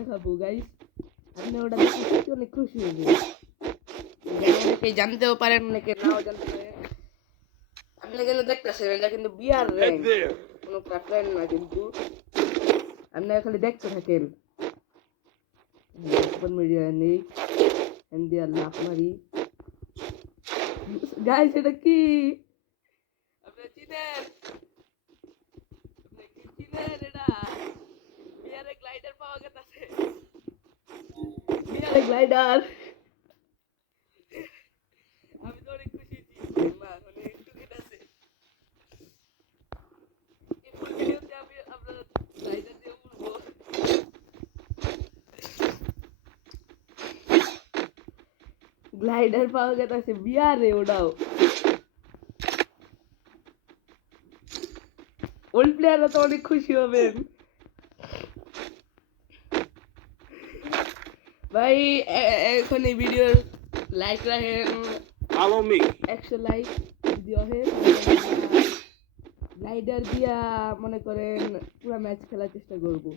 দেখাবো গাইস, আপনি ওটা দেখে সত্যি অনেক খুশি হবেন। অনেকে জানতেও পারেন, অনেকে নাও জানতে পারেন। আপনি কিন্তু দেখতেছেন এটা কিন্তু বিয়ার র্যাঙ্ক, কোনো প্রাপ্যান না, কিন্তু আপনি খালি দেখতে থাকেন। সুপার মিডিয়া নেই ইন্ডিয়া লাফ মারি গাইস, এটা কি আপনি চিনেন? আপনি কি চিনেন? এটা বিয়ারে গ্লাইডার পাওয়া গেছে, বিয়ারে গ্লাইডার। আমি তো অনেক খুশি মা, মানে একটু আছে এই ভিডিওতে আমি আপনারা গ্লাইডার দিয়ে উড়বো। গ্লাইডার পাওয়া গেছে বিয়ারে, ওটাও ওল্ড প্লেয়াররা তো অনেক খুশি হবেন ভাই। এখন এই ভিডিওর লাইক রাখেন, Follow me. 100 লাইক ভিডিও হে গ্লাইডার দিয়া মনে করেন পুরো ম্যাচ খেলার চেষ্টা করবো।